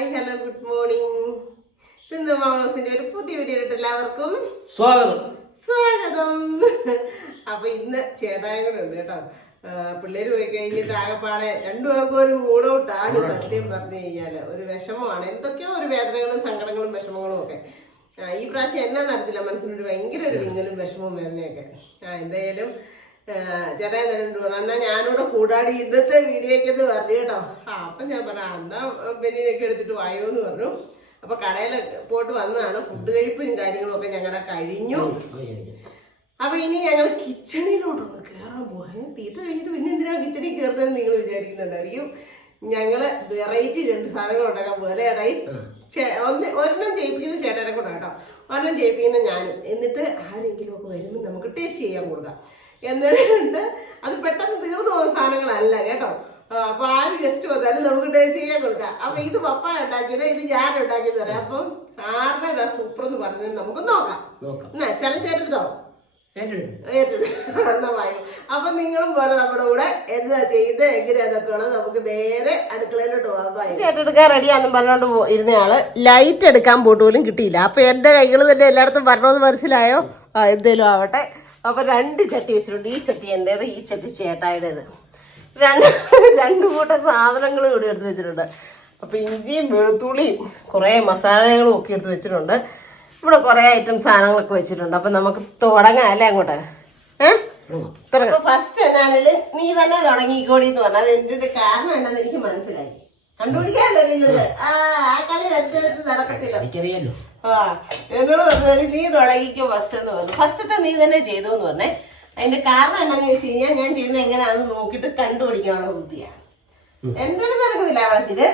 Hi hello good morning. Sindhu മാമോസിന്റെ ഒരു പുതിയ വീഡിയോയിലിട്ട് എല്ലാവർക്കും സ്വാഗതം. അപ്പൊ ഇന്ന് ചേട്ടായും കൂടെ ഉണ്ട് കേട്ടോ. പിള്ളേര് പോയി കഴിഞ്ഞിട്ട് ആകെപ്പാടെ രണ്ടുപേർക്കും ഒരു മൂടൗട്ടാണ്. സത്യം പറഞ്ഞു കഴിഞ്ഞാല് ഒരു വിഷമമാണ്, എന്തൊക്കെയോ ഒരു വേദനകളും സങ്കടങ്ങളും വിഷമങ്ങളും ഒക്കെ. ഈ പ്രാവശ്യം എന്നാ നടത്തില്ല, മനസ്സിനൊരു ഭയങ്കര ഒരു വിങ്ങലും വിഷമവും വേദനയൊക്കെ. എന്തായാലും ചേട്ടായി തരുന്നുണ്ട് പറഞ്ഞു, എന്നാ ഞാനിവിടെ കൂടാടി ഇന്നത്തെ വീഡിയോക്കെന്ന് പറഞ്ഞു കേട്ടോ. അപ്പൊ ഞാൻ പറഞ്ഞു എന്നാ ബെന്നിനൊക്കെ എടുത്തിട്ട് വായോ എന്ന് പറഞ്ഞു. അപ്പൊ കടയിൽ പോയിട്ട് വന്നതാണ്. ഫുഡ് കഴിപ്പും കാര്യങ്ങളും ഒക്കെ ഞങ്ങളുടെ കഴിഞ്ഞു. അപ്പൊ ഇനി ഞങ്ങൾ കിച്ചണിലോട്ടൊന്ന് കയറാൻ പോയി. തീറ്റ കഴിഞ്ഞിട്ട് പിന്നെ എന്തിനാ കിച്ചണിൽ കയറുന്നതെന്ന് നിങ്ങൾ വിചാരിക്കുന്നുണ്ടായിരിക്കും. ഞങ്ങള് വെറൈറ്റി 2 സാധനങ്ങൾ ഉണ്ടാക്കാൻ പോലെ ഇടയിൽ ഒരെണ്ണം ചെയ്യിപ്പിക്കുന്ന ചേട്ടനെ കൊണ്ടാണ് കേട്ടോ, ഒരെണ്ണം ചെയ്യിപ്പിക്കുന്ന ഞാനും. എന്നിട്ട് ആരെങ്കിലും ഒക്കെ വരുമ്പോൾ നമുക്ക് ടേസ്റ്റ് ചെയ്യാൻ കൊടുക്കാം. എന്നിട്ട് അത് പെട്ടെന്ന് തീർന്നു പോകുന്ന സാധനങ്ങളല്ല കേട്ടോ. അപ്പൊ ആര് ഗസ്റ്റ് വന്നാലും നമുക്ക് ടേസ്റ്റ് ചെയ്യാൻ കൊടുക്കാം. അപ്പൊ ഇത് പപ്പ ഉണ്ടാക്കിയത്, ഇത് ഞാൻ ഉണ്ടാക്കിയത് പറയാം. അപ്പം ആരുടെ സൂപ്പർ എന്ന് പറഞ്ഞത് നമുക്ക് നോക്കാം. ചലഞ്ചേറ്റെടുത്തോ? അപ്പൊ നിങ്ങളും പോലെ നമ്മുടെ കൂടെ എന്താ ചെയ്ത് എങ്ങനെ അതൊക്കെ ഉള്ളത് നമുക്ക് നേരെ അടുക്കളയിലോട്ട് പോകാം. ചേട്ടെടുക്കാൻ റെഡിയാന്നും പറഞ്ഞോണ്ട് ഇരുന്നയാള് ലൈറ്റ് എടുക്കാൻ പോട്ട് പോലും കിട്ടിയില്ല. അപ്പൊ എന്റെ കൈകൾ തന്നെ എല്ലായിടത്തും പറഞ്ഞോന്ന് മനസ്സിലായോ? എന്തേലും ആവട്ടെ. അപ്പൊ 2 ചട്ടി വെച്ചിട്ടുണ്ട്. ഈ ചട്ടി എന്റേത്, ഈ ചട്ടി ചേട്ടായുടേത്. രണ്ട് കൂട്ടം സാധനങ്ങൾ കൂടി എടുത്ത് വെച്ചിട്ടുണ്ട്. അപ്പൊ ഇഞ്ചിയും വെളുത്തുള്ളിയും കുറെ മസാലകളും ഒക്കെ എടുത്ത് വെച്ചിട്ടുണ്ട്. ഇവിടെ കുറെ ഐറ്റം സാധനങ്ങളൊക്കെ വെച്ചിട്ടുണ്ട്. അപ്പൊ നമുക്ക് തുടങ്ങാം അല്ലേ അങ്ങോട്ട്? ഫസ്റ്റ് എന്നാണേലും നീ തന്നെ തുടങ്ങിക്കോടി എന്ന് പറഞ്ഞാൽ അത് എന്തിന്റെ കാരണം എന്നാന്ന് എനിക്ക് മനസ്സിലായി. കണ്ടുപിടിക്കാല്ലോ ഇത്. ആ കളി എടുത്തെടുത്ത് നടക്കത്തില്ല. എന്നോട് പറഞ്ഞു നീ തുടങ്ങിക്കോ ഫസ്റ്റ് എന്ന് പറഞ്ഞു. ഫസ്റ്റത്തെ നീ തന്നെ ചെയ്തു എന്ന് പറഞ്ഞേ. അതിന്റെ കാരണം എന്താണെന്ന് വെച്ച് കഴിഞ്ഞാൽ ഞാൻ ചെയ്യുന്നത് എങ്ങനെയാണെന്ന് നോക്കിയിട്ട് കണ്ടുപിടിക്കാനുള്ള ബുദ്ധിയാണ്. എന്റെ അടുത്ത് നടക്കുന്നില്ല വളച്ചിട്ട്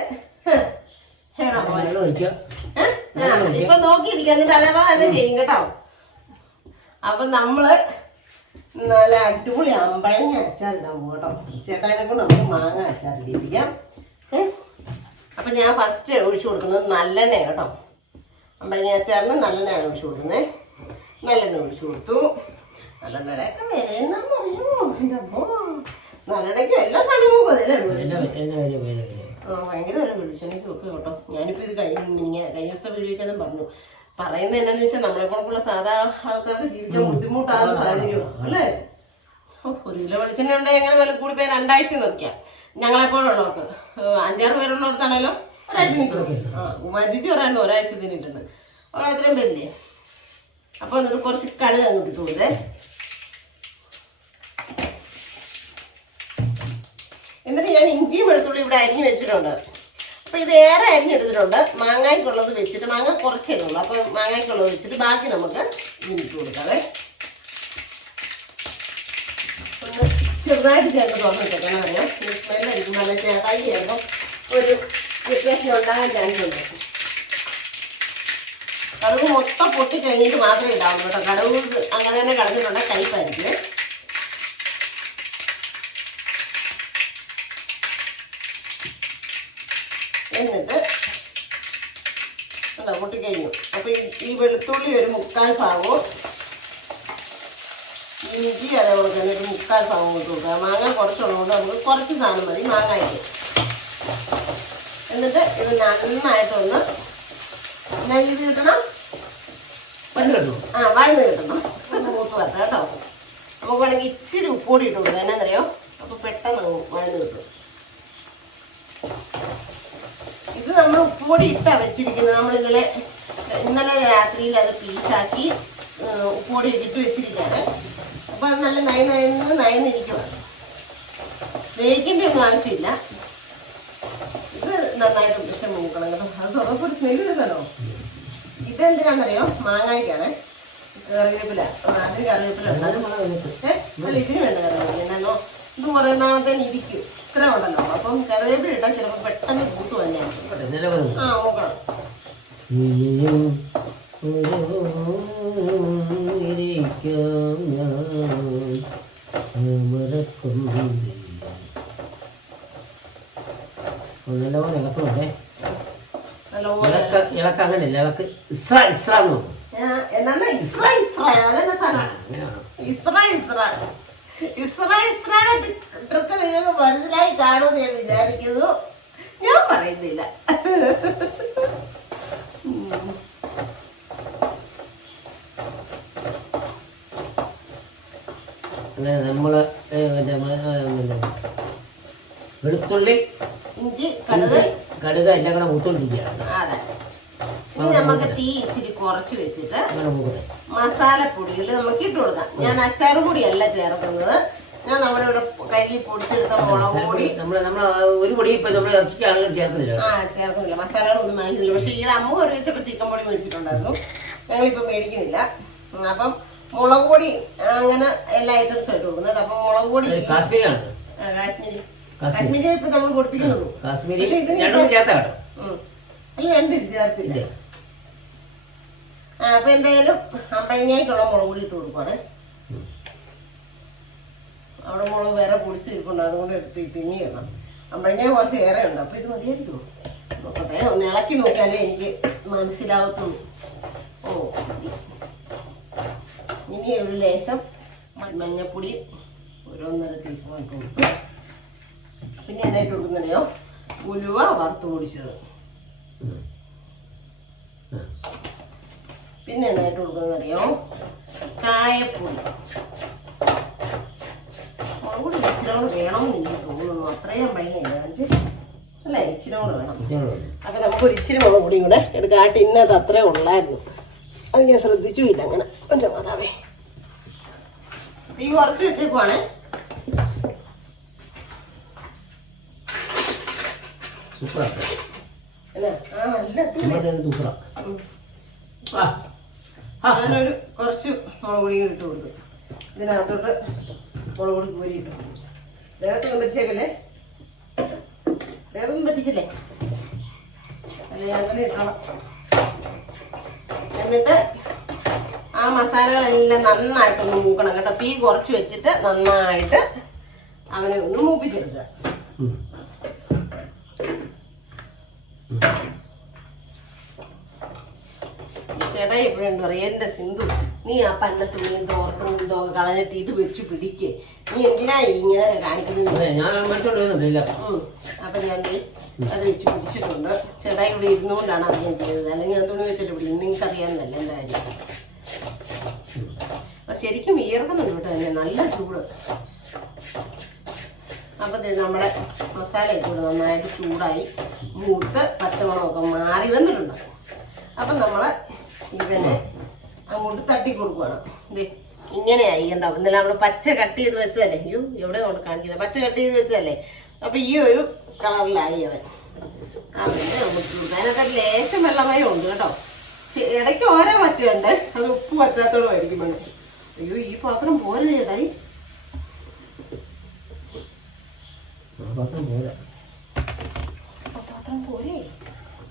ഇപ്പൊ നോക്കിയിരിക്കുക. എന്നിട്ട് അതേപോലെ തന്നെ ചെയ്യും കേട്ടോ. അപ്പൊ നമ്മള് നല്ല അടിപൊളി അമ്പഴങ്ങ അച്ചാറിടാൻ പോകും കേട്ടോ. ചേട്ടാനെ കൊണ്ട് നമുക്ക് മാങ്ങ അച്ചാർ ഇടിപ്പിക്കാം. അപ്പൊ ഞാൻ ഫസ്റ്റ് ഒഴിച്ചു കൊടുക്കുന്നത് നല്ലെണ്ണ കേട്ടോ. അമ്പഴങ്ങ അച്ചാറിന് നല്ലെണ്ണയാണ് ഒഴിച്ചു കൊടുക്കുന്നത്. നല്ലെണ്ണ ഒഴിച്ചു കൊടുത്തു. നല്ലെണ്ണയുടെയൊക്കെ വിലയെന്നറിയോ? നല്ലെണ്ണയ്ക്കും എല്ലാ സാധനങ്ങളും ഭയങ്കര വില. വെളിച്ചെണ്ണയ്ക്കും ഒക്കെ കേട്ടോ. ഞാനിപ്പോ ഇത് കഴിഞ്ഞ ദിവസത്തെ വീഡിയോക്കൊന്നും പറഞ്ഞു. പറയുന്നത് എന്നാന്ന് വെച്ചാൽ നമ്മളെ കൊണ്ടുള്ള സാധാ ആൾക്കാർക്ക് ജീവിക്കാൻ ബുദ്ധിമുട്ടാകുന്ന സാഹചര്യമാണ് അല്ലേ. 1 കിലോ വെളിച്ചെണ്ണ ഉണ്ടെങ്കിൽ എങ്ങനെ വില കൂടി പോയി 2 ആഴ്ച നിൽക്കാം. ഞങ്ങളെപ്പോലുള്ളവർക്ക് 5-6 പേരുള്ളവർക്കാണല്ലോ ഒരാഴ്ച നിൽക്കും. ഉമാജിച്ച് പറയാണ്ട് ഒരാഴ്ച തിന്നിട്ടുണ്ട്. അവിടെ അത്രയും പേരില്ലേ. അപ്പൊ എന്നിട്ട് കുറച്ച് കടുക് അങ്ങോട്ട് ഇട്ട് കൊടുത്തേ. എന്നിട്ട് ഞാൻ ഇഞ്ചിയും വെളുത്തുള്ളി ഇവിടെ അരിഞ്ഞ് വെച്ചിട്ടുണ്ട്. അപ്പൊ ഇത് ഏറെ അരിഞ്ഞെടുത്തിട്ടുണ്ട്. മാങ്ങായ്ക്കുള്ളത് വെച്ചിട്ട്, മാങ്ങ കുറച്ചേ ഉള്ളൂ. അപ്പൊ മാങ്ങായ്ക്കുള്ളത് വെച്ചിട്ട് ബാക്കി നമുക്ക് ഇട്ട് കൊടുക്കാതെ ഒന്ന് ചെറുതായിട്ട് ചേർത്ത് തുറന്ന് വെച്ചേക്കണം. അറിയാം സ്മെല്ലായിരിക്കും. നല്ല ചേട്ടായി ചേർക്കുമ്പോൾ ഒരു വ്യത്യാസം ഉണ്ടാകാൻ ചാൻസ് ഉണ്ട്. കടുക് മൊത്തം പൊട്ടി കഴിഞ്ഞിട്ട് മാത്രമേ ഇടാവുള്ളൂ കേട്ടോ. കടുക് അങ്ങനെ തന്നെ കടന്നിട്ടുണ്ടെങ്കിൽ കയ്പായിരിക്കും. എന്നിട്ട് പൊട്ടിക്കഴിഞ്ഞു. അപ്പൊ ഈ വെളുത്തുള്ളി ഒരു 3/4 ഭാഗവും ഇഞ്ചി അതേപോലെ തന്നെ ഒരു 3/4 ഭാഗം കൊണ്ട് കൊടുക്കുക. മാങ്ങ കുറച്ചുള്ളതുകൊണ്ട് നമുക്ക് കുറച്ച് സാധനം മതി മാങ്ങായിട്ട്. എന്നിട്ട് ഇത് നന്നായിട്ടൊന്ന് ഇത് കിട്ടണം. വഴന്ന് കിട്ടണം. മൂത്ത് വരട്ടെ കേട്ടോ. നമുക്ക് വേണമെങ്കിൽ ഇച്ചിരി ഉപ്പുകൂടി ഇട്ട് കൊടുക്കുക. എന്നാന്നറിയോ? അപ്പൊ പെട്ടെന്ന് വഴന്ന് കിട്ടും. ഇത് നമ്മൾ ഉപ്പുപൊടി ഇട്ടാ വെച്ചിരിക്കുന്നത്. നമ്മൾ ഇന്നലെ രാത്രിയിൽ അത് പീസാക്കി ഉപ്പുപൊടി ഇട്ട് വെച്ചിരിക്കുകയാണ്. അപ്പൊ അത് നല്ല നയന്നിരിക്കണം. വേവിക്കേണ്ട ഒന്നും ആവശ്യമില്ല. ഇത് നന്നായിട്ട് വിഷം മൂക്കണം കേട്ടോ. അത് തുറന്നൊരു സ്മെല്ല് എടുക്കാനോ. ഇതെന്തിനാന്നറിയോ? മാങ്ങായ്ക്കാണ്. കറിവേപ്പില, നാട്ടിൽ കറിവേപ്പില ഉണ്ട്. അല്ല ഇതിന് വേണ്ട കറിവേപ്പില. എന്നാലോ ഇത് കുറേ നാളത്തേന് ഇരിക്കും. ഇത്ര ഉണ്ടല്ലോ. അപ്പം കറിവേപ്പില ഇട്ടാൽ ചിലപ്പോൾ പെട്ടെന്ന് കൂട്ടു തന്നെയാണ്. നോക്കണം. ട്രിക്ക് നിങ്ങൾക്ക് മനസ്സിലായി കാണുമെന്ന് ഞാൻ വിചാരിക്കുന്നു. ഞാൻ പറയുന്നില്ല. നമ്മൾ വെളുത്തുള്ളി ഇഞ്ചി കടുക് എല്ലാം കൂടെ മൂത്തോണ്ടിരിക്കുകയാണ്. അതെ, ഇനി നമുക്ക് തീ ഇച്ചിരി കുറച്ച് വെച്ചിട്ട് മസാലപ്പൊടികൾ നമുക്ക് ഇട്ട് കൊടുക്കാം. ഞാൻ അച്ചാറ് പൊടിയല്ല ചേർക്കുന്നത്, ഞാൻ നമ്മുടെ ഇവിടെ കഴുകി പൊടിച്ചെടുത്ത മുളക് പൊടി. ഒരു പൊടി ഇപ്പൊ നമ്മൾ ഇറച്ചിക്കാണെങ്കിലും ചേർക്കുന്നില്ല. ചേർക്കുന്നില്ല, മസാലകളൊന്നും വാങ്ങിക്കുന്നില്ല. പക്ഷെ ഈ അമ്മ ഒരു വെച്ചപ്പോ ചിക്കൻ പൊടി മേടിച്ചിട്ടുണ്ടായിരുന്നു, ഞങ്ങളിപ്പോ മേടിക്കുന്നില്ല. അപ്പം മുളക് പൊടി അങ്ങനെ എല്ലാ ഐറ്റംസും ഇട്ട് കൊടുക്കുന്നത്. അപ്പൊ മുളക് പൊടി കാശ്മീരാണ്, കാശ്മീരി ഇപ്പൊ നമ്മൾ പൊടിപ്പിക്കുന്നുള്ളൂ. അല്ല, രണ്ടും ചേർത്തില്ല. അപ്പൊ എന്തായാലും അമ്പഴങ്ങയ്ക്കുള്ള മുളക് പൊടി ഇട്ട് കൊടുക്കുവാണ്. അവിടെ മുളക് വേറെ പൊടിച്ചിരിപ്പുണ്ട്, അതുകൊണ്ട് എടുത്ത് തിങ്ങി ഇടണം. അമ്പഴങ്ങ കുറച്ച് ഏറെ ഉണ്ട്, അപ്പൊ ഇത് മതിയായിരിക്കും. നോക്കട്ടെ, ഒന്ന് ഇളക്കി നോക്കിയാലേ എനിക്ക് മനസ്സിലാവത്തുള്ളൂ. ഓ, ഇനി ഒരു ലേശം മഞ്ഞപ്പൊടി ഒരു 1.5 ടീസ്പൂൺ ഇട്ട് കൊടുത്തു. പിന്നെ എന്നായിട്ട് കൊടുക്കുന്നതോ ഉലുവ വറുത്ത് പൊടിച്ചത്. പിന്നെ എന്നായിട്ട് കൊടുക്കുന്നതറിയോ കായപ്പൊടി. മുളക് പൊടി ഇച്ചിരി വേണമെന്ന് എനിക്ക് തോന്നുന്നു, അത്രയും ഭയങ്കര അല്ല, ഇച്ചിരി കൂടെ വേണം. അപ്പൊ നമുക്കൊരു ഇച്ചിരി മുളക് പൊടിയും കൂടെ എടുക്കാം. ആ ടിന്നത് അത്രേ ഉള്ളായിരുന്നു, അത് ഞാൻ ശ്രദ്ധിച്ചുമില്ല. അങ്ങനെ എൻ്റെ മാതാവേ, ഈ കുറച്ച് വെച്ചേക്കുവാണേ. ഞാനൊരു കുറച്ച് മുളക് പൊടി ഇട്ട് കൊടുത്തു. ഇതിനകത്തോട്ട് മുളക് പൊടി കോരി ഇട്ടു. ദേഹത്തൊന്നും പറ്റിച്ചേക്കല്ലേ, ദേഹത്തൊന്നും പറ്റിക്കല്ലേ, അല്ല ഞാൻ തന്നെ ഇട്ടോളാം. എന്നിട്ട് ആ മസാലകളെല്ലാം നന്നായിട്ടൊന്ന് മൂക്കണം കേട്ടോ. തീ കുറച്ച് വെച്ചിട്ട് നന്നായിട്ട് അവനെ ഒന്ന് മൂപ്പിച്ചെടുക്കുക. ചേട്ടാ എപ്പോഴും പറയാ, എന്റെ സിന്ധു, നീ ആ പന്ന തുണിയും തോർത്തും ഇതൊക്കെ കളഞ്ഞിട്ട് ഇത് വെച്ച് പിടിക്കേ, നീ എന്തിനാ ഇങ്ങനെ കാണിക്കുന്നത്? അപ്പൊ ഞാൻ അത് വെച്ച് പിടിച്ചിട്ടുണ്ട്. ചേട്ടാ ഇവിടെ ഇരുന്നുകൊണ്ടാണ് അത് ഞാൻ ചെയ്തത്, അല്ലെങ്കിൽ ഞാൻ തുണി വെച്ചിട്ട് പിടിക്കും. നിങ്ങൾക്ക് അറിയാമെന്നല്ല എൻ്റെ കാര്യം. അപ്പൊ ശരിക്കും വിയർക്കുന്നുണ്ട് കേട്ടോ, തന്നെ നല്ല ചൂട്. അപ്പൊ നമ്മുടെ മസാല കൂടെ നന്നായിട്ട് ചൂടായി മൂത്ത് പച്ചമുളകൊക്കെ മാറി വന്നിട്ടുണ്ട്. അപ്പൊ നമ്മള് ഇവനെ അങ്ങോട്ട് തട്ടി കൊടുക്കുകയാണ്. ഇത് ഇങ്ങനെയായി ഉണ്ടാവും. ഇന്നലെ നമ്മള് പച്ച കട്ട് ചെയ്ത് വെച്ചതല്ലേ, അയ്യോ എവിടെ കൊണ്ട് കാണിക്കുന്നത്, പച്ച കട്ട് ചെയ്ത് വെച്ചതല്ലേ. അപ്പൊ ഈ ഒരു കളറിലായി അവൻ. അവന് നമുക്ക് അതിനകത്ത് ലേശം വെള്ളമയം ഉണ്ട് കേട്ടോ. ഇടയ്ക്ക് ഓരോ പച്ചയുണ്ട്, അത് ഉപ്പ് പറ്റാത്തോളം ആയിരിക്കും മണ്ണ്. അയ്യോ ഈ പാത്രം പോലെ ചേട്ടായി, പാത്രം പോരെ,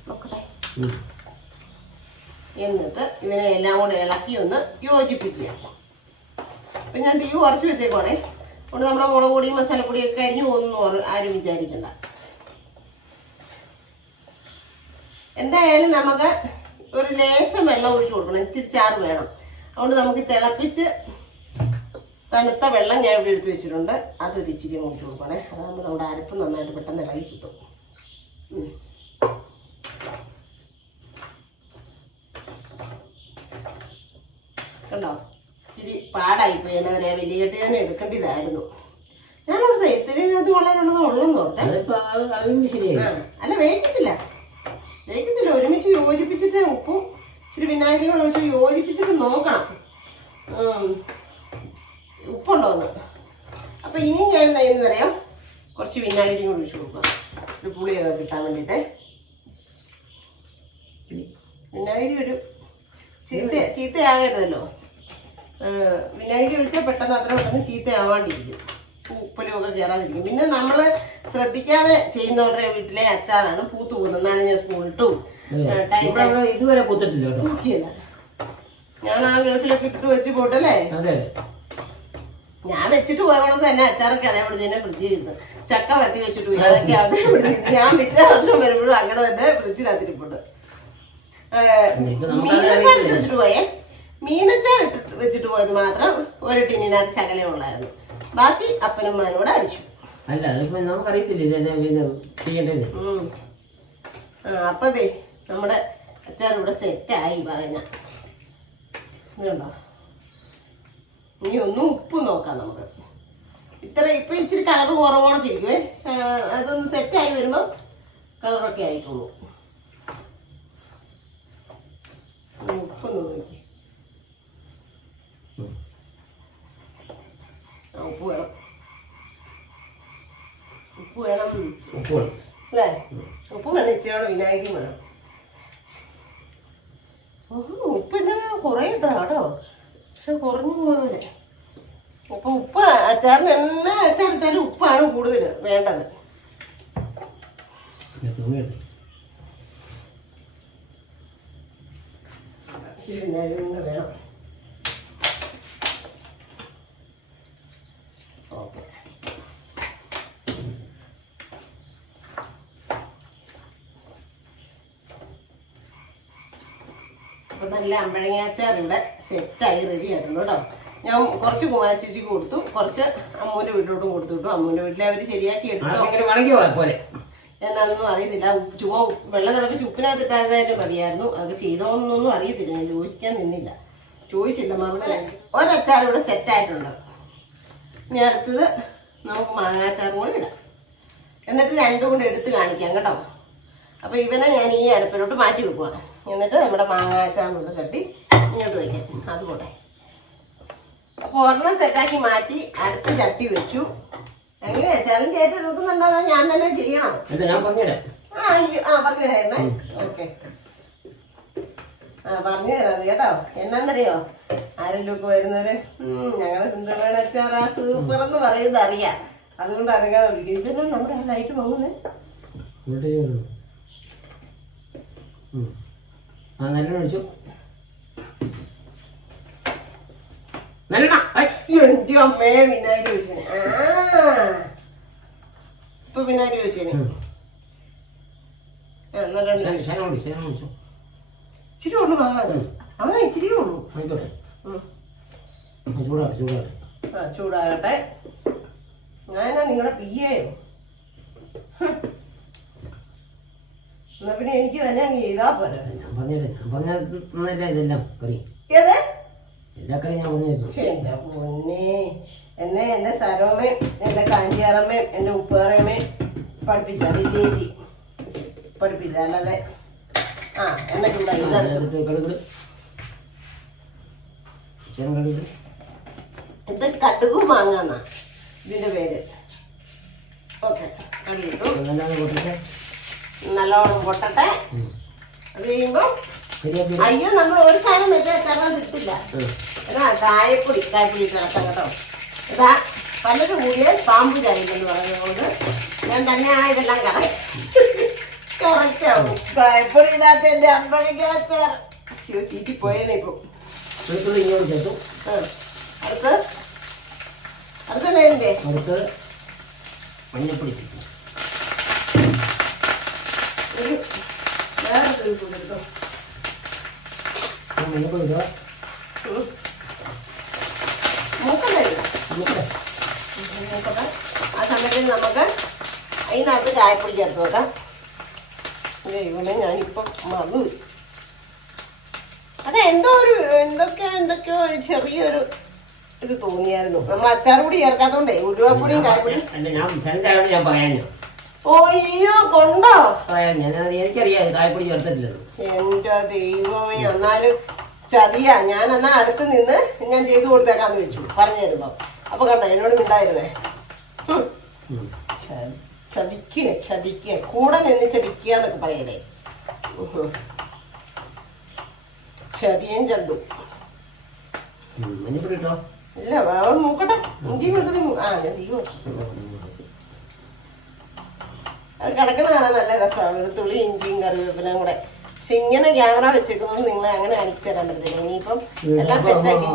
നോക്കട്ടെ. എന്നിട്ട് ഇവനെ എല്ലാം കൂടെ ഇളക്കി ഒന്ന് യോജിപ്പിക്കുക. അപ്പൊ ഞാൻ തീ കുറച്ച് വെച്ചേക്കോണേ, അതുകൊണ്ട് നമ്മുടെ മുളക് പൊടിയും മസാലപ്പൊടിയൊക്കെ അരിഞ്ഞു പോകുന്നു ആരും വിചാരിക്കണ്ട. എന്തായാലും നമുക്ക് ഒരു ലേശം വെള്ളം ഒഴിച്ചു കൊടുക്കണം, ഇച്ചിരി ചാറ് വേണം. അതുകൊണ്ട് നമുക്ക് തിളപ്പിച്ച് തണുത്ത വെള്ളം ഞാൻ ഇവിടെ എടുത്ത് വെച്ചിട്ടുണ്ട്, അതൊരു ഇച്ചിരി ഒഴിച്ചു കൊടുക്കണേ. അതാകുമ്പോൾ നമ്മുടെ അരപ്പ് നന്നായിട്ട് പെട്ടെന്ന് ഇളകി കിട്ടും. കണ്ടോ, ഇച്ചിരി പാടായിപ്പോയി. എന്നാ പറയാ, വലിയ കെട്ടി തന്നെ എടുക്കേണ്ടതായിരുന്നു. ഞാനോർത്തെ ഇത്രയും അത് വളരുന്നത് ഉള്ളെന്ന് ഓർത്തെ. അല്ല വേഗത്തില്ല, ഒരുമിച്ച് യോജിപ്പിച്ചിട്ട് ഉപ്പും ഇച്ചിരി വിനാഗിരി ഒഴിച്ച് യോജിപ്പിച്ചിട്ട് നോക്കണം ഉപ്പുണ്ടോന്ന്. അപ്പൊ ഇനി ഞാൻ എന്നറിയാം, കുറച്ച് വിനാഗിരി കൂടി ഒഴിച്ചു കൊടുക്കുക, ഒരു പുളിയൊക്കെ കിട്ടാൻ വേണ്ടിയിട്ട്. വിനാഗിരി ഒരു ചീത്തയാകരുതല്ലോ. വിനാഗിരി ഒഴിച്ചാൽ പെട്ടെന്ന് അത്ര പെട്ടെന്ന് ചീത്തയാവാണ്ടിരിക്കും, ഉപ്പലുമൊക്കെ കയറാതിരിക്കും. പിന്നെ നമ്മൾ ശ്രദ്ധിക്കാതെ ചെയ്യുന്നവരുടെ വീട്ടിലെ അച്ചാറാണ് പൂത്തു പോകുന്നത്. നനഞ്ഞ സ്പൂണിട്ടും ഇതുവരെ പൂത്തിട്ടില്ല. ഞാൻ ആ ഗൾഫിലൊക്കെ ഇട്ടിട്ട് വെച്ച് പോട്ടല്ലേ, ഞാൻ വെച്ചിട്ട് പോയവിടെ തന്നെ അച്ചാറൊക്കെ അതേപോലെ തന്നെ ഫ്രിഡ്ജിൽ ഇരുന്ന് ചക്ക വരട്ടി വെച്ചിട്ട് പോയി, അതൊക്കെ അതേപോലെ ഞാൻ പിറ്റേ വർഷം വരുമ്പോഴും അങ്ങനെ തന്നെ ഫ്രിഡ്ജിനകത്തിരിപ്പുണ്ട്. മീനച്ചാർ വെച്ചിട്ട് പോയേ, മീനച്ചാർ വെച്ചിട്ട് പോയത് മാത്രം ഒരു ടിന്നിനകത്ത് ശകലേ ഉള്ളായിരുന്നു, ബാക്കി അപ്പനും മാനോട് അടിച്ചു. അല്ല അതിപ്പോ നമുക്കറിയത്തില്ല ചെയ്യേണ്ടത്. അപ്പൊ അതെ നമ്മുടെ അച്ചാർ ഇവിടെ സെറ്റായി പറഞ്ഞ ഇതുണ്ടോ. ഇനി ഒന്നും ഉപ്പ് നോക്കാം നമുക്ക്. ഇപ്പൊ ഇച്ചിരി കളർ കുറവോണൊക്കെ ഇരിക്കുവേ. അതൊന്ന് സെറ്റായി വരുമ്പോ കളറൊക്കെ ആയിക്കോളൂ. ഉപ്പൊന്ന് നോക്കി. ഉപ്പ് വേണം, ഉപ്പ് വേണം അല്ലേ? ഉപ്പ് വേണം, ഇച്ചിരിയോടെ വിനാഗിരി വേണം. ഉപ്പ് എന്താ കുറേ ഇട്ടാ കേട്ടോ, പക്ഷെ കുറഞ്ഞു പോലെ. അപ്പൊ ഉപ്പ് അച്ചാറിന് എല്ലാ അച്ചാറിട്ടാലും ഉപ്പാണ് കൂടുതൽ വേണ്ടത്. ഇച്ചിരി വിനാഗിരി കൂടെ വേണം. ഓക്കെ, അപ്പൊ നല്ല അമ്പഴങ്ങ അച്ചാർ ഇവിടെ സെറ്റായി റെഡി ആയിരുന്നു കേട്ടോ. ഞാൻ കുറച്ച് കുമാരച്ചേച്ചിക്ക് കൊടുത്തു, കുറച്ച് അമ്മൂന്റെ വീട്ടിലോട്ടും കൊടുത്തു കിട്ടും. അമ്മൂന്റെ വീട്ടിൽ അവര് ശരിയാക്കി എടുത്തു. എന്നാലൊന്നും അറിയത്തില്ല. ചുമ്മാ വെള്ളം തിളപ്പിച്ച് ഉപ്പിനകത്തിട്ടായിരുന്നാലും മതിയായിരുന്നു. അത് ചെയ്തോന്നൊന്നും അറിയത്തില്ല, ഞാൻ ചോദിക്കാൻ നിന്നില്ല, ചോദിച്ചില്ല. മമ്മ ഒരച്ചാർ ഇവിടെ സെറ്റായിട്ടുണ്ട്. ഇനി അടുത്തത് നമുക്ക് മാങ്ങാച്ചാറും കൂടി ഇടാം. എന്നിട്ട് രണ്ടും കൂടെ എടുത്ത് കാണിക്കാം കേട്ടോ. അപ്പൊ ഇവനെ ഞാൻ ഈ അടുപ്പിലോട്ട് മാറ്റി വെക്കുക. എന്നിട്ട് നമ്മുടെ മാങ്ങാച്ചാറിനുള്ള ചട്ടി ഇങ്ങോട്ട് വയ്ക്കാം. അത് പോട്ടെ. അപ്പൊ ഒരെണ്ണം സെറ്റാക്കി മാറ്റി അടുത്ത ചട്ടി വെച്ചു. എങ്ങനെയാ ചലഞ്ച് ഏറ്റെടുക്കുന്നുണ്ടോ? ഞാൻ തന്നെ ചെയ്യണം. പറഞ്ഞു തരണേ. ഓക്കെ, പറഞ്ഞു തരാം കേട്ടോ. എന്നാന്നറിയോ, ആരെങ്കിലും ഒക്കെ വരുന്നവര് ഞങ്ങളുടെ സിന്ധുവേണ അച്ചാറാ സൂപ്പർ എന്ന് പറയുന്നത് അറിയാം. അതുകൊണ്ട് അറിയാതെ വിളിക്കും. ഇതന്നെ നമ്മുടെ ആ ലൈറ്റ് പോകുന്നേ. എന്റെ അമ്മയെ വിനാഗിരി ഒഴിച്ചേനെ. ഇപ്പൊ വിനാഗിരി ഒഴിച്ചേനെ. ഇച്ചിരി കൊണ്ട് വാങ്ങാതെ അവനെ ഇച്ചിരിയേ ഉള്ളൂ. ചൂടാകട്ടെ. ഞാനാ നിങ്ങളുടെ പിയ്യയോ? എന്നാ പിന്നെ എനിക്ക് തന്നെ അങ്ങ് ചെയ്താ പോരാ. ഇതെല്ലാം കറി ഏത് എല്ലാ കറി ഞാൻ പറഞ്ഞു. എന്റെ പൊന്നെ, എന്നെ എന്റെ സരോമയും എന്റെ കാഞ്ചിയാറമ്മയും എന്റെ ഉപ്പേറമ്മയും പഠിപ്പിച്ച വിദേശി പഠിപ്പിച്ച. അല്ലാതെ എന്നെ ചൂടായി ഇത് കടുകും വാങ്ങാന്നാ ഇതിന്റെ പേര്. ഓക്കെ, കടുകിട്ടു. നല്ലോണം പൊട്ടട്ടെ. അത് കഴിയുമ്പോ അയ്യോ, നമ്മൾ ഒരു സാധനം വെച്ചാൽ തരാൻ കിട്ടില്ല. കായപ്പൊടി കിടക്കാം കേട്ടോ. ഇതാ പലരും കൂടിയ പാമ്പ് ചാരില്ലെന്ന് പറഞ്ഞതുകൊണ്ട് ഞാൻ തന്നെയാണ് ഇതെല്ലാം കറക്റ്റ് ആവും. കായപ്പൊടി ഇടാത്ത എന്റെ അമ്പഴങ്ങ അച്ചാർ ചീറ്റി പോയേനെ ഇപ്പൊ. അടുത്ത് നേരിന്റെ മഞ്ഞപ്പൊടി ഒരു വേറെ എടുത്തോ. ആ സമയത്ത് നമുക്ക് അതിനകത്ത് കായപ്പൊടി ചേർത്ത് വെക്കാം. ഇവനെ ഞാനിപ്പം മറന്നു. അതെ, എന്തൊക്കെയോ ചെറിയൊരു ഇത് തോന്നിയായിരുന്നു. നമ്മൾ അച്ചാർ പൊടി ചേർക്കാത്തോണ്ടേ ഉരുവാപ്പൊടിയും കായപ്പൊടിയും. ഓയ്യോ കൊണ്ടോ? എനിക്കറിയാം കായപ്പൊടി ചേർത്തിട്ടില്ലത്. എന്റെ ദൈവമേ, എന്നാലും ചതിയാ. ഞാൻ എന്നാ അടുത്ത് നിന്ന് ഞാൻ ചെയ്ത് കൊടുത്തേക്കാന്ന് വെച്ചു പറഞ്ഞു തരുമ്പോ. അപ്പൊ കണ്ടോ എന്നോട് മിണ്ടായിരുന്നേ. ചതിക്കുക കൂടെ നിന്ന് ചതിക്കുക എന്നൊക്കെ പറയലേ. ചതിയൻ ചന്തു. ഇല്ല, അവൻ മൂക്കട്ടെ. ഇഞ്ചി കൊടുത്തിട്ട് ഞാൻ തീ കുറച്ചു. അത് കിടക്കുന്ന കാണാൻ നല്ല രസമാണ്. ഒരു തുള്ളി ഇഞ്ചിയും കറിവേപ്പിലും കൂടെ. പക്ഷെ ഇങ്ങനെ ക്യാമറ വെച്ചേക്കുന്നത് നിങ്ങളെ അങ്ങനെ അടിച്ചു തരാൻ പറ്റത്തില്ല. ഇനിയിപ്പം എല്ലാം സെറ്റാക്കി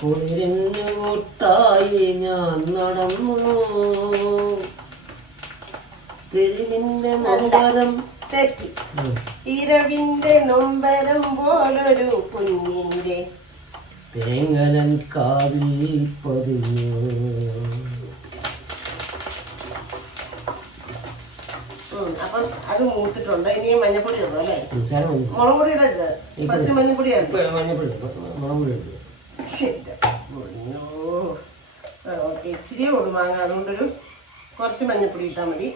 കുളിരിഞ്ഞുകൂട്ടായി ഞാൻ നടന്നു തെരുവിന്റെ നൊമ്പരം തെറ്റി ഇരവിന്റെ നൊമ്പരം പോലൊരു കുഞ്ഞിന്റെ തേങ്ങനൻ കാതിൽ പതിഞ്ഞു. അപ്പം അത് മൂത്തിട്ടുണ്ട്. ഇനി മഞ്ഞപ്പൊടി ഇടണം അല്ലേ? മുളക് പൊടി ഇടരുത്. ഫസ്റ്റ് മഞ്ഞപ്പൊടി മഞ്ഞപ്പൊടി മുളക് പൊടി ഓക്കെ, ഇച്ചിരി ഉള്ളു മാങ്ങ, അതുകൊണ്ടൊരു കുറച്ച് മഞ്ഞപ്പൊടി ഇട്ടാൽ മതി.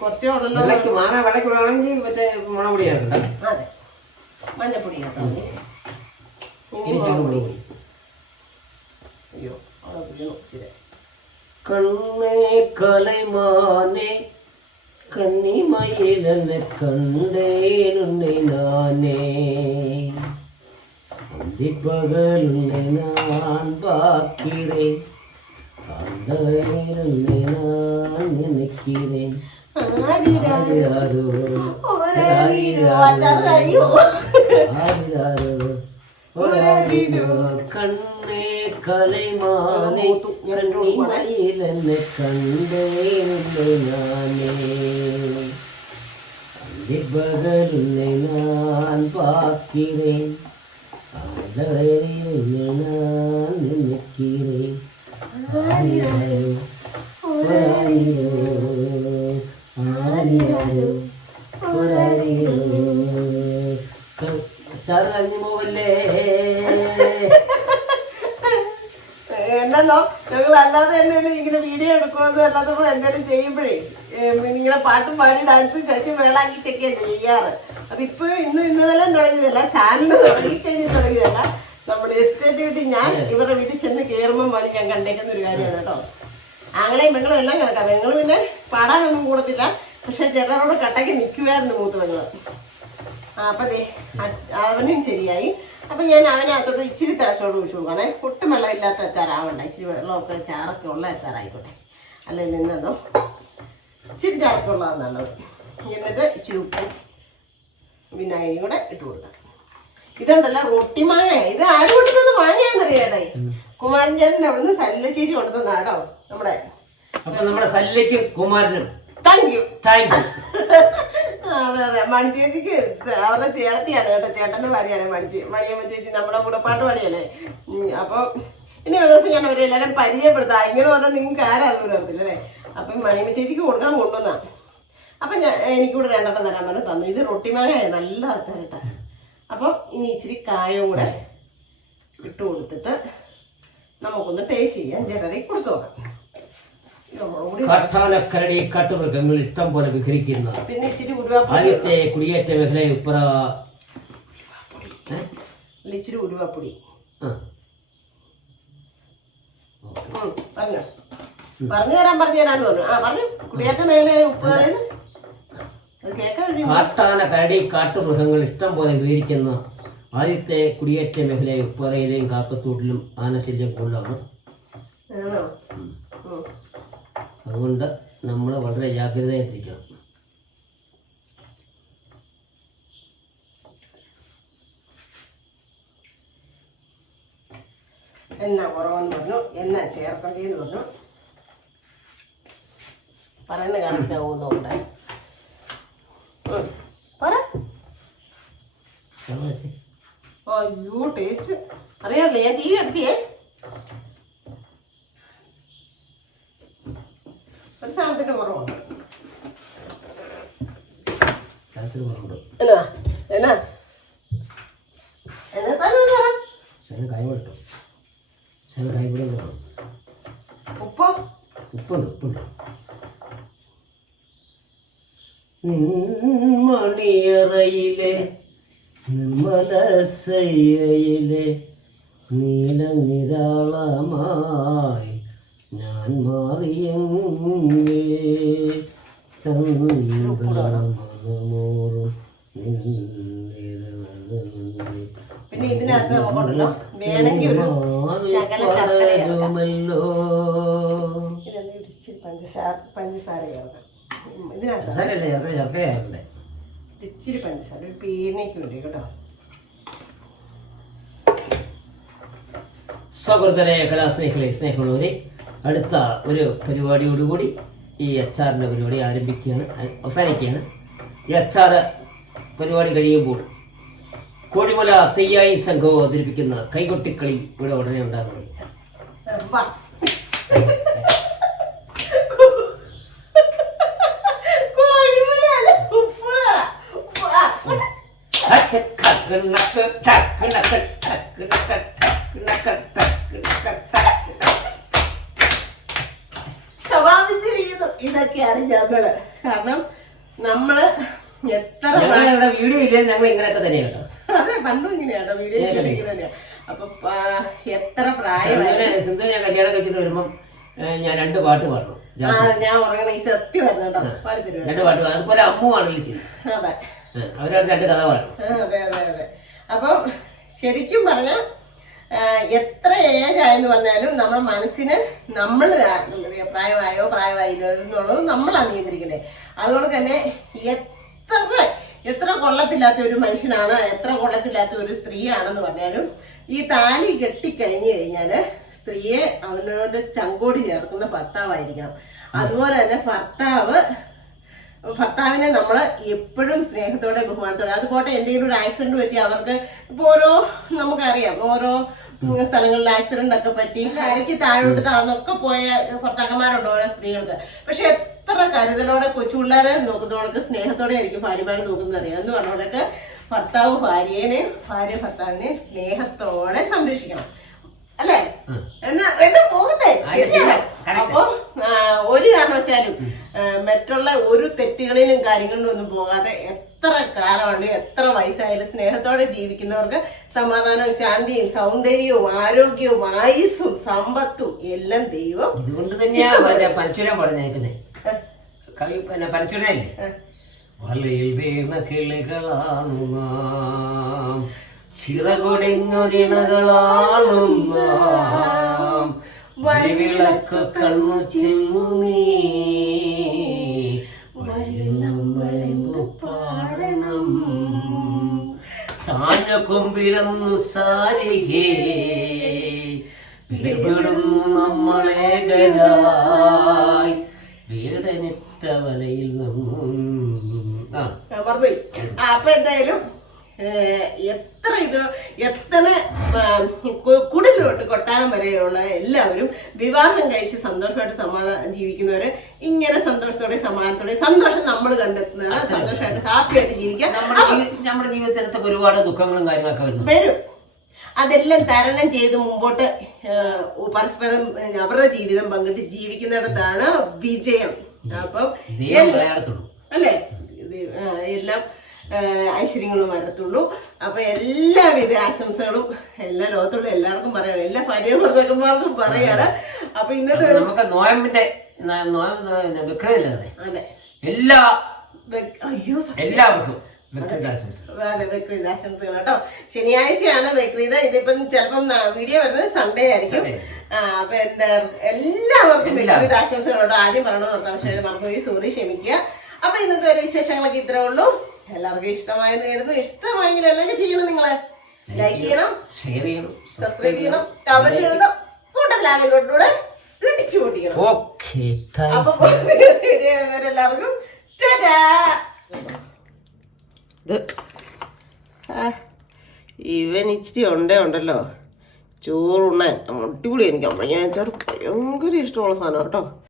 കുറച്ചേ ഉള്ളല്ലോ. മാങ്ങ വിളക്കുവാണെങ്കിൽ മറ്റേ മുളകുപൊടി ചേർക്കണ്ട. അതെ, മഞ്ഞപ്പൊടി ചേർത്താൽ മതി. അയ്യോ, ഇച്ചിരി കണ്ണേ കലൈമാനെ കന്നിമയിലെന്നെ കണ്ടേനുന്നെ നാനേ അന്തിപ്പകലുന്നെ ഞാൻ പാക്കിറേ കണ്ടേനുന്നെ ഞാൻ നിനക്കിറേ കണ്ണേ കലൈമാനെ കണ്ണിമയിലെന്നെ കണ്ടേനുന്നെ നാനേ അന്തിപ്പകലുന്നെ ഞാൻ പാക്കിറേ കണ്ടേനുന്നെ ഞാൻ നിനക്കിറേ ചാറ് കഴിഞ്ഞു പോവല്ലേ. എന്നോ ഞങ്ങൾ അല്ലാതെ തന്നെ ഇങ്ങനെ വീഡിയോ എടുക്കുമെന്നും അല്ലാതെ എന്തെങ്കിലും ചെയ്യുമ്പോഴേ ഇങ്ങനെ പാട്ടും പാടി ഡാൻസും കളിച്ച് വേളാക്കിച്ചൊക്കെയാണ് ചെയ്യാറ്. അതിപ്പോ ഇന്നലെല്ലാം തുടങ്ങിയതല്ല, ചാനൽ തുടങ്ങിയതല്ല, നമ്മുടെ എസ്റ്റേറ്റ് വീട്ടിൽ ഞാൻ ഇവരുടെ വീട്ടിൽ ചെന്ന് കയറുമ്പോൾ പോലെ ഞാൻ കണ്ടേക്കുന്ന ഒരു കാര്യമാണ് കേട്ടോ. ആങ്ങളെയും പെങ്ങളും എല്ലാം കിടക്കാം. പെങ്ങൾ പിന്നെ പാടാനൊന്നും കൂടത്തില്ല, പക്ഷെ ചേട്ടനോട് കട്ടയ്ക്ക് നിൽക്കുമായിരുന്നു മൂത്ത് പെങ്ങള്. അപ്പൊ അവനും ശരിയായി. അപ്പൊ ഞാൻ അവനെ അതോട് ഇച്ചിരി തിളച്ചോട് ഒഴിച്ചു കൊടുക്കണേ. ഒട്ടും വെള്ളമില്ലാത്ത അച്ചാറാവണ്ട, ഇച്ചിരി വെള്ളമൊക്കെ ചാറൊക്കെ ഉള്ള അച്ചാറായിക്കോട്ടെ. അല്ലെങ്കിൽ നിന്നതോ ഇച്ചിരി ചാറൊക്കെ ഉള്ളതാണ് നല്ലത്. എന്നിട്ട് ഇച്ചിരി ഉപ്പും വിനാഗിരിയും കൂടെ ഇട്ട് കൊടുക്കാം. ഇതുണ്ടല്ലോ റൊട്ടി മാങ്ങ. ഇത് ആര് കൊടുത്തത് മാങ്ങയാന്നറിയാടേ? കുമാരൻ ചേട്ടൻ അവിടുന്ന് സല്ല ചേച്ചി കൊടുത്തതാടോ നമ്മുടെ സല്ലിക്കും കുമാരനും. Thank you. അതെ അതെ, മണി ചേച്ചിക്ക് അവരുടെ ചേട്ടത്തിയാണ് കേട്ടോ, ചേട്ടന്റെ ഭാര്യയാണ് മണിയമ്മ ചേച്ചി, നമ്മുടെ കൂടെ പാട്ട് പാടിയല്ലേ. അപ്പൊ ഇനി ഒരു ദിവസം ഞാൻ അവരെല്ലാരും പരിചയപ്പെടുത്താം. ഇങ്ങനെ പറഞ്ഞാൽ നിങ്ങൾക്ക് ആരാന്ന് അറിയത്തില്ല അല്ലേ. അപ്പൊ മണിയമ്മ ചേച്ചിക്ക് കൊടുക്കാൻ കൊണ്ടുവന്നാ. അപ്പൊ എനിക്കൂടെ 2 എണ്ണം തരാൻ പറഞ്ഞു, തന്നു. ഇത് റൊട്ടിമാങ്ങ നല്ല അച്ചാറിട്ടാ. അപ്പൊ ഇനി ഇച്ചിരി കായവും കൂടെ ഇട്ട് കൊടുത്തിട്ട് നമുക്കൊന്ന് ടേസ്റ്റ് ചെയ്യാം. ചേട്ടനെ കൊടുത്തു നോക്കാം. കാട്ടാനക്കരടി കാട്ടുമൃഗങ്ങൾ ഇഷ്ടം പോലെ വിഹരിക്കുന്ന പിന്നെ ഇച്ചിരി ഉരുവാപ്പൊടി, ആദ്യത്തെ കുടിയേറ്റ മേഖല ഉപ്പറ. ഇച്ചിരി ഉരുവാപ്പൊടി പറഞ്ഞു തരാന്ന് പറഞ്ഞു. പറഞ്ഞു കുടിയേറ്റ മേഖല ഉപ്പ് അത് കേൾക്കാൻ. കാട്ടാനക്കരടി കാട്ടുമൃഗങ്ങൾ ഇഷ്ടം പോലെ വിഹരിക്കുന്ന ആദ്യത്തെ കുടിയേറ്റ മേഖല ഉപ്പറയിലെയും കാക്കത്തോട്ടിലും ആനശല്യം കൂടുതലാണ്. അതുകൊണ്ട് നമ്മൾ വളരെ ജാഗ്രതയായിട്ടിരിക്കണം. എന്നാ കുറവെന്ന് പറഞ്ഞു, എന്നാ ചേർക്കേണ്ടതെന്ന് പറഞ്ഞു. പറയുന്ന കറക്റ്റ് ആവുന്നുണ്ട്. അയ്യോ ടേസ്റ്റ് അറിയാമല്ലേ, ഞാൻ തീ എടുത്തിയേ. ഒരു സാധനത്തിന്റെ കുറവുണ്ട്. എന്നാ എന്നാ എന്നാ ഉപ്പോ ഉപ്പുണ്ട്. മണിയറയിലെ നിർമ്മലസയിലെ നീലനിരാളമായി ഞാൻ മാറിയെങ്കേ ചന്ദ്രമോറും. പിന്നെ ഇതിനകത്ത് നമുക്കുണ്ടല്ലോ വേണമെങ്കിൽ ഒരു ശകല ശർക്കര ഇച്ചിരി പഞ്ചസാര ചേർക്കാം. ഇതിനകത്ത് ഇച്ചിരി പഞ്ചസാര ഒരു പേരിനേക്ക് വേണ്ടി കേട്ടോ. സഹൃദയ കലാസ്നേഹികളെ, സ്നേഹമുള്ളവരെ, അടുത്ത ഒരു പരിപാടിയോടുകൂടി ഈ അച്ചാറിൻ്റെ പരിപാടി അവസാനിക്കുകയാണ്. ഈ അച്ചാറ് പരിപാടി കഴിയുമ്പോൾ കോഴിമല തെയ്യായി സംഘവും അവതരിപ്പിക്കുന്ന കൈകൊട്ടിക്കളി ഇവിടെ ഉടനെ ഉണ്ടാകുന്നത്. ഇതൊക്കെയാണ് ഞങ്ങള്. കാരണം നമ്മള് എത്ര ഇവിടെ വീഡിയോ ഇല്ല, ഞങ്ങൾ ഇങ്ങനെയൊക്കെ തന്നെയാണ് കേട്ടോ. അതെ, പണ്ടും ഇങ്ങനെയാട്ടോ, വീഡിയോ ഇങ്ങനെ തന്നെയാ. അപ്പൊ എത്ര പ്രായമായി സിന്ധു ഞാൻ കല്യാണം കഴിച്ചിട്ട് വരുമ്പം ഞാൻ 2 പാട്ട് പാടണം. ഞാൻ ഉറങ്ങണ ഈ സത്യം വരുന്നുണ്ടോ, പാടിത്തരും. 2 പാട്ട് പാടണം. അതുപോലെ അമ്മുവാണ് ഈ സീൻ. അതെ, അവരോട് 2 കഥ പറയണം. അതെ അതെ അതെ. അപ്പം ശരിക്കും പറഞ്ഞ എത്ര ഏജ് ആയെന്ന് പറഞ്ഞാലും നമ്മുടെ മനസ്സിന് നമ്മൾ പ്രായമായില്ലോ എന്നുള്ളത് നമ്മളാണ് നിയന്ത്രിക്കണ്ടേ. അതുകൊണ്ട് തന്നെ എത്ര കൊള്ളത്തില്ലാത്ത ഒരു മനുഷ്യനാണ്, എത്ര കൊള്ളത്തില്ലാത്ത ഒരു സ്ത്രീയാണെന്ന് പറഞ്ഞാലും ഈ താലി കെട്ടിക്കഴിഞ്ഞു കഴിഞ്ഞാല് സ്ത്രീയെ അവനോട് ചങ്കോടി ചേർക്കുന്ന ഭർത്താവായിരിക്കണം. അതുപോലെ തന്നെ ഭർത്താവിനെ നമ്മൾ എപ്പോഴും സ്നേഹത്തോടെ ബഹുമാനത്തോടെ, അതുപോട്ടെ എന്തെങ്കിലും ഒരു ആക്സിഡന്റ് പറ്റി അവർക്ക് ഇപ്പൊ നമുക്കറിയാം ഓരോ സ്ഥലങ്ങളിൽ ആക്സിഡന്റ് ഒക്കെ പറ്റി അരക്ക് താഴോട്ട് തളർന്നൊക്കെ പോയ ഭർത്താക്കന്മാരുണ്ട് ഓരോ സ്ത്രീകൾക്ക്. പക്ഷെ എത്ര കരുതലോടെ കൊച്ചുപിള്ളേരെ നോക്കുന്നവർക്ക് സ്നേഹത്തോടെ ആയിരിക്കും ഭാര്യമാരെ നോക്കുന്നത് അറിയാം. എന്ന് പറഞ്ഞവർക്ക് ഭർത്താവ് ഭാര്യനെയും ഭാര്യ ഭർത്താവിനെയും സ്നേഹത്തോടെ സംരക്ഷിക്കണം, അല്ലേ? എന്നാ പോകുന്നേ. അപ്പൊ ഒരു കാരണവശാലും മറ്റുള്ള ഒരു തെറ്റുകളിലും കാര്യങ്ങളിലും ഒന്നും പോകാതെ എത്ര കാലമുണ്ട്, എത്ര വയസ്സായാലും സ്നേഹത്തോടെ ജീവിക്കുന്നവർക്ക് സമാധാനവും ശാന്തിയും സൗന്ദര്യവും ആരോഗ്യവും ആയുസ്സും സമ്പത്തും എല്ലാം ദൈവം. ഇതുകൊണ്ട് തന്നെയാണ് പരശുരാൻ പറഞ്ഞേക്കുന്നേ. പരശുരല്ലേ, വലയിൽ വീണ കിളികളാണു നാം, ചിറകൊടിഞ്ഞൊരിണകളാണു നാം, വഴിവിളക്ക് കണ്ണു ചെമ്മീ വഴി നമ്മളെന്നു പാടണം, ചാഞ്ഞ കൊമ്പിലൊന്നു സാരികേ വീടുന്നു നമ്മളേകരായി, വീടനിട്ട വലയിൽ മറന്നുപോയി. അപ്പൊ എന്തായാലും എത്ര കുടിലോട്ട് കൊട്ടാരം വരെയുള്ള എല്ലാവരും വിവാഹം കഴിച്ച് സന്തോഷമായിട്ട് ജീവിക്കുന്നവര് ഇങ്ങനെ സന്തോഷത്തോടെ സമാധാനത്തോടെ സന്തോഷം നമ്മൾ കണ്ടെത്തുന്നതാണ്. സന്തോഷമായിട്ട് ഹാപ്പി ആയിട്ട് ജീവിക്കാം. നമ്മുടെ ജീവിതത്തിനകത്ത് ഒരുപാട് ദുഃഖങ്ങളും കാര്യങ്ങളൊക്കെ വരും. അതെല്ലാം തരണം ചെയ്ത് മുമ്പോട്ട് പരസ്പരം അവരുടെ ജീവിതം പങ്കിട്ട് ജീവിക്കുന്നിടത്താണ് വിജയം. അപ്പം അല്ലേ എല്ലാം ഐശ്വര്യങ്ങളും വരത്തുള്ളൂ. അപ്പൊ എല്ലാവിധ ആശംസകളും എല്ലാ ലോകത്തുള്ള എല്ലാവർക്കും പറയാണ്, എല്ലാ ഭാര്യ ഭർത്താക്കന്മാർക്കും പറയാണ്. അപ്പൊ ഇന്നത്തെ നമുക്ക് നോയമ്പിന്റെ അതെ എല്ലാവർക്കും ബക്രീദ് ആശംസകൾ കേട്ടോ. ശനിയാഴ്ചയാണ് ബക്രീദ്. ഇതിപ്പം ചിലപ്പം വീഡിയോ വരുന്നത് സൺഡേ ആയിരിക്കും. അപ്പൊ എല്ലാവർക്കും ബക്രീദ് ആശംസകൾ കേട്ടോ. ആദ്യം പറയണമെന്ന് പക്ഷേ മറന്നുപോയി, സോറി, ക്ഷമിക്കുക. അപ്പൊ ഇന്നത്തെ ഒരു വിശേഷങ്ങളൊക്കെ ഇത്രേ ഉള്ളൂ. എല്ലാവർക്കും ഇഷ്ടമായെന്ന് കരുതുന്നു. ഇഷ്ടമായെങ്കിൽ എന്തൊക്കെ ചെയ്യണം? നിങ്ങള് ലൈക്ക് ചെയ്യണം, ഷെയർ ചെയ്യണം, സബ്സ്ക്രൈബ് ചെയ്യണം, കമന്റ് ചെയ്യണം, കൂട്ടത്തിലാവിലോട്ടൂടെ ഇടിച്ചു പൊട്ടിക്കണം. അപ്പൊ എല്ലാവർക്കും ഇവൻ ഇച്ചിരി ഉണ്ടല്ലോ ചോറുണ്ണാൻ അടിപൊളി. എനിക്ക് അമ്മ ഞാൻ ഭയങ്കര ഇഷ്ടമുള്ള സാധനം കേട്ടോ.